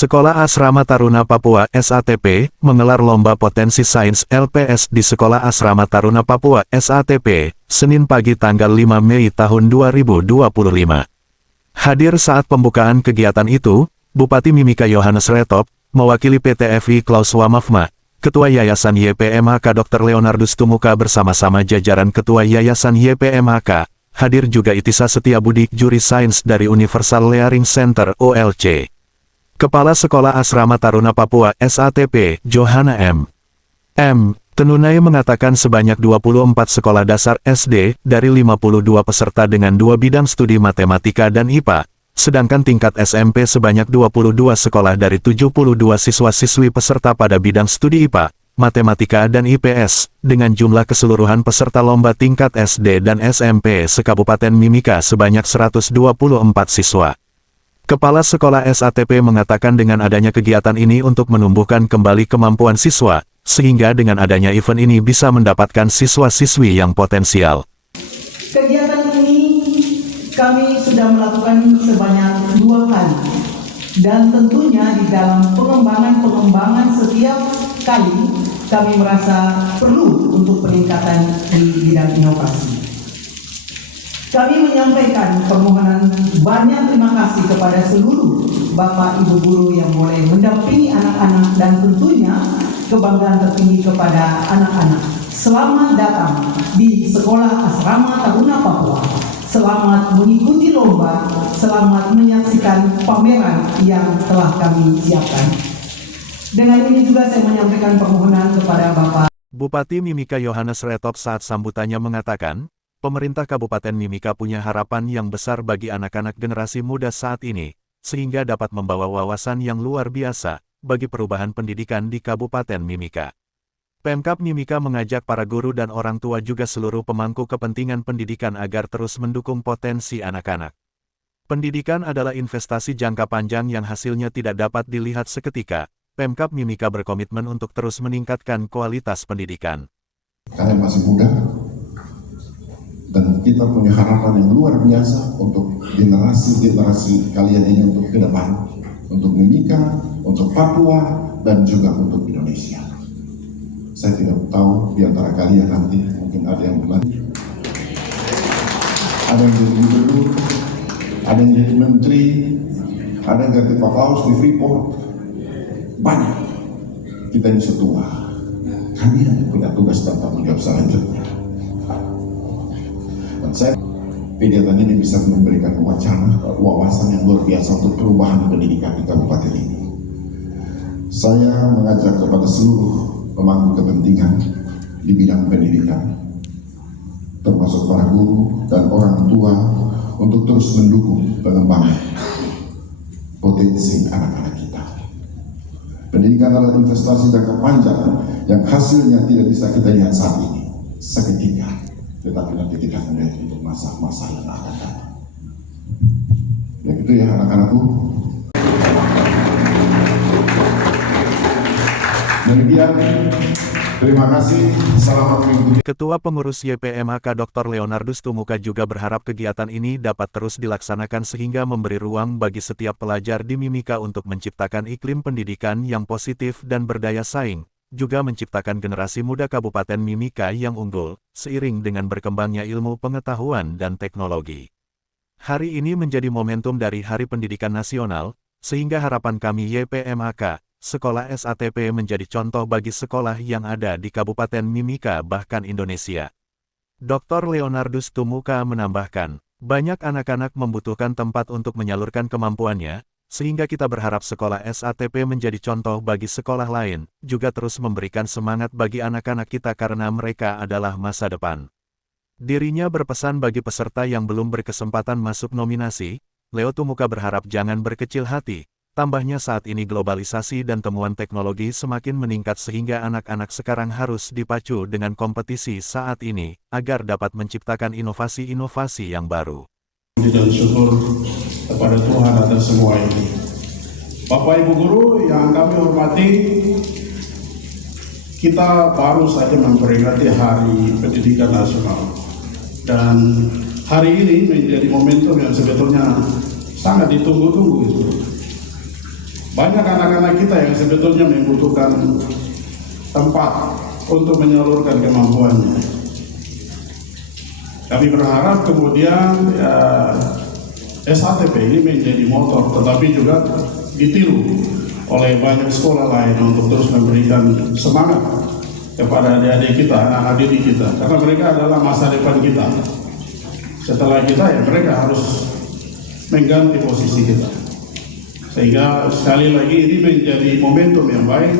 Sekolah Asrama Taruna Papua (SATP) menggelar Lomba Potensi Sains LPS di Sekolah Asrama Taruna Papua (SATP), Senin pagi tanggal 5 Mei tahun 2025. Hadir saat pembukaan kegiatan itu, Bupati Mimika Yohanes Retop, mewakili PT FI Klaus Wamafma, Ketua Yayasan YPMHK Dr. Leonardus Tumuka bersama-sama jajaran Ketua Yayasan YPMHK, hadir juga Itisa Setiabudi, Juri Sains dari Universal Learning Center (OLC). Kepala Sekolah Asrama Taruna Papua (SATP), Johanna M. Tenunai mengatakan sebanyak 24 sekolah dasar SD dari 52 peserta dengan 2 bidang studi matematika dan IPA, sedangkan tingkat SMP sebanyak 22 sekolah dari 72 siswa-siswi peserta pada bidang studi IPA, matematika dan IPS, dengan jumlah keseluruhan peserta lomba tingkat SD dan SMP se-Kabupaten Mimika sebanyak 124 siswa. Kepala Sekolah SATP mengatakan dengan adanya kegiatan ini untuk menumbuhkan kembali kemampuan siswa, sehingga dengan adanya event ini bisa mendapatkan siswa-siswi yang potensial. Kegiatan ini kami sudah melakukan sebanyak 2 kali, dan tentunya di dalam pengembangan setiap kali kami merasa perlu untuk peningkatan di bidang inovasi. Kami menyampaikan permohonan banyak terima kasih kepada seluruh Bapak Ibu Guru yang boleh mendampingi anak-anak dan tentunya kebanggaan tertinggi kepada anak-anak. Selamat datang di Sekolah Asrama Taruna Papua. Selamat mengikuti lomba, selamat menyaksikan pameran yang telah kami siapkan. Dengan ini juga saya menyampaikan permohonan kepada Bapak Bupati Mimika Yohanes Retop saat sambutannya mengatakan, pemerintah Kabupaten Mimika punya harapan yang besar bagi anak-anak generasi muda saat ini, sehingga dapat membawa wawasan yang luar biasa bagi perubahan pendidikan di Kabupaten Mimika. Pemkab Mimika mengajak para guru dan orang tua juga seluruh pemangku kepentingan pendidikan agar terus mendukung potensi anak-anak. Pendidikan adalah investasi jangka panjang yang hasilnya tidak dapat dilihat seketika. Pemkab Mimika berkomitmen untuk terus meningkatkan kualitas pendidikan. Kalian masih muda, dan kita punya harapan yang luar biasa untuk generasi kalian ini untuk ke depan, untuk Mimika, untuk Papua, dan juga untuk Indonesia. Saya tidak tahu di antara kalian nanti mungkin ada yang berlanjut, ada yang jadi gubernur, ada yang jadi menteri, ada yang ganti Pak Paus di Freeport, banyak. Kita ini setua, kalian yang punya tugas dan tanggung jawab selanjutnya. Dan saya kegiatan ini bisa memberikan wawasan yang luar biasa untuk perubahan pendidikan di kabupaten ini. Saya mengajak kepada seluruh pemangku kepentingan di bidang pendidikan, termasuk para guru dan orang tua, untuk terus mendukung pengembangan potensi anak-anak kita. Pendidikan adalah investasi jangka panjang yang hasilnya tidak bisa kita lihat saat ini, seketika, tetapi nanti kita melihat untuk masa-masa yang akan datang. Ya gitu ya anak-anakku. Demikian, terima kasih, selamat minggu. Ketua Pengurus YPMHK Dr. Leonardus Tumuka juga berharap kegiatan ini dapat terus dilaksanakan sehingga memberi ruang bagi setiap pelajar di Mimika untuk menciptakan iklim pendidikan yang positif dan berdaya saing, juga menciptakan generasi muda Kabupaten Mimika yang unggul, seiring dengan berkembangnya ilmu pengetahuan dan teknologi. Hari ini menjadi momentum dari Hari Pendidikan Nasional, sehingga harapan kami YPMHK, Sekolah SATP menjadi contoh bagi sekolah yang ada di Kabupaten Mimika bahkan Indonesia. Dr. Leonardus Tumuka menambahkan, banyak anak-anak membutuhkan tempat untuk menyalurkan kemampuannya, sehingga kita berharap sekolah SATP menjadi contoh bagi sekolah lain, juga terus memberikan semangat bagi anak-anak kita karena mereka adalah masa depan. Dirinya berpesan bagi peserta yang belum berkesempatan masuk nominasi, Leo Tumuka berharap jangan berkecil hati. Tambahnya saat ini globalisasi dan temuan teknologi semakin meningkat sehingga anak-anak sekarang harus dipacu dengan kompetisi saat ini, agar dapat menciptakan inovasi-inovasi yang baru. Dan syukur kepada Tuhan atas semua ini. Bapak Ibu Guru yang kami hormati, kita baru saja memperingati Hari Pendidikan Nasional. Dan hari ini menjadi momentum yang sebetulnya sangat ditunggu-tunggu itu. banyak anak-anak kita yang sebetulnya membutuhkan tempat untuk menyalurkan kemampuannya. Kami berharap kemudian SATP ini menjadi motor, tetapi juga ditiru oleh banyak sekolah lain untuk terus memberikan semangat kepada adik-adik kita, anak-anak didik kita, karena mereka adalah masa depan kita. Setelah kita, ya mereka harus mengganti posisi kita. Sehingga sekali lagi ini menjadi momentum yang baik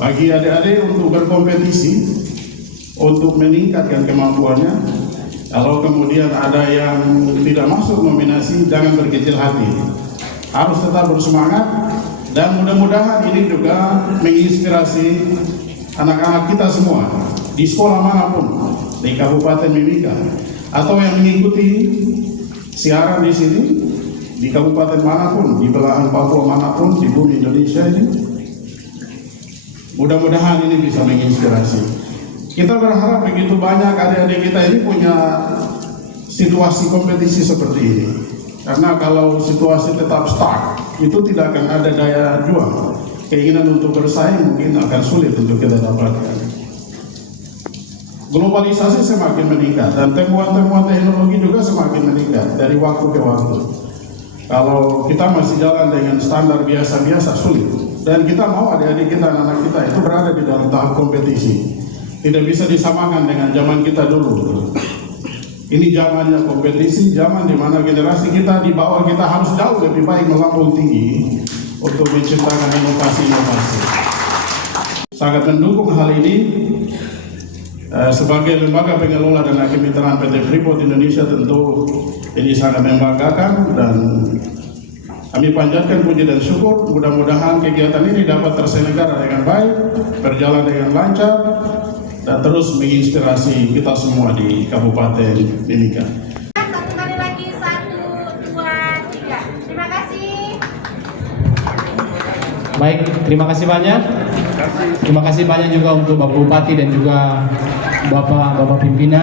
bagi adik-adik untuk berkompetisi, untuk meningkatkan kemampuannya. Kalau kemudian ada yang tidak masuk nominasi, jangan berkecil hati, harus tetap bersemangat. Dan mudah-mudahan ini juga menginspirasi anak-anak kita semua di sekolah manapun di Kabupaten Mimika, atau yang mengikuti siaran di sini di kabupaten manapun, di belahan Papua manapun, di bumi Indonesia ini. Mudah-mudahan ini bisa menginspirasi. Kita berharap begitu banyak adik-adik kita ini punya situasi kompetisi seperti ini. Karena kalau situasi tetap stuck, itu tidak akan ada daya juang. Keinginan untuk bersaing mungkin akan sulit untuk kita dapatkan. Globalisasi semakin meningkat dan temuan-temuan teknologi juga semakin meningkat dari waktu ke waktu. Kalau kita masih jalan dengan standar biasa-biasa, sulit. Dan kita mau adik-adik kita, anak-anak kita itu berada di dalam tahap kompetisi. Tidak bisa disamakan dengan zaman kita dulu. Ini zamannya kompetisi, zaman di mana generasi kita di bawah kita harus jauh lebih baik, melambung tinggi untuk menciptakan inovasi-inovasi. Sangat mendukung hal ini. Sebagai lembaga pengelola dan kemitraan PT Freeport Indonesia, tentu ini sangat membanggakan dan kami panjatkan puji dan syukur. Mudah-mudahan kegiatan ini dapat terselenggara dengan baik, berjalan dengan lancar, dan terus menginspirasi kita semua di Kabupaten Mimika. Satu kali lagi, 1, 2, 3. Terima kasih. Baik, terima kasih banyak. Terima kasih banyak juga untuk Bapak Bupati dan juga Bapak pimpinan.